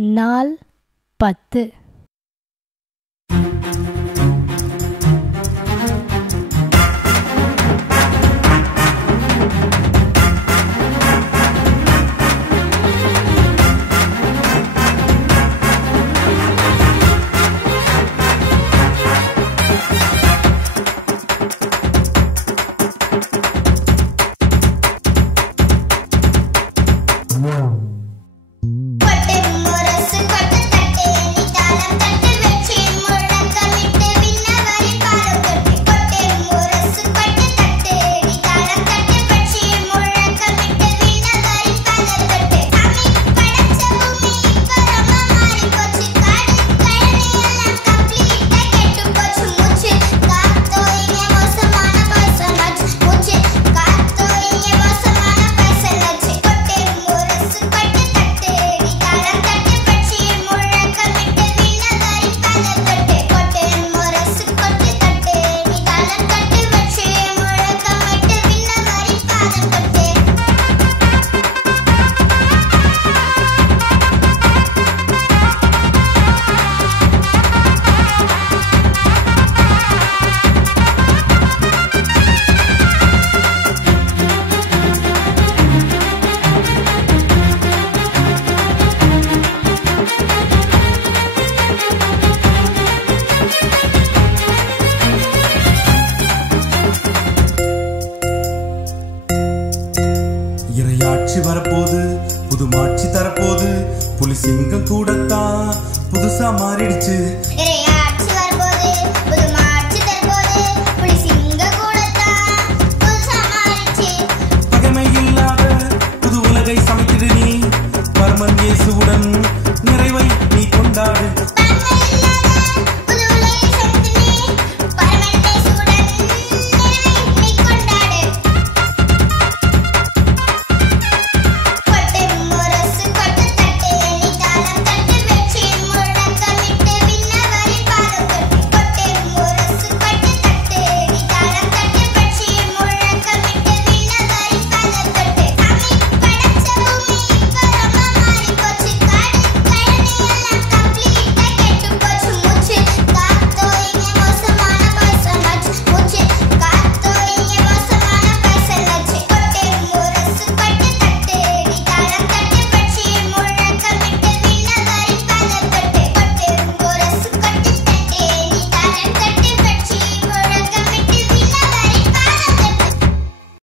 நாள் 10. இறையாட்சி வரப்போது, புது மாட்சி தரப்போது, புலி சிங்கம் கூடத்தான் புதுசா மாறிடுச்சு. இறையாட்சி வரப்போது, புது மாட்சி தரப்போது, புலி சிங்கம் கூடத்தான் புதுசா மாறிடுச்சு. பகைமை இல்லாத புது உலகை சமைத்திடு நீ, பரமன் இயேசுவுடன் நிறைவை நீ கொண்டாடு. பகைமை இல்லாத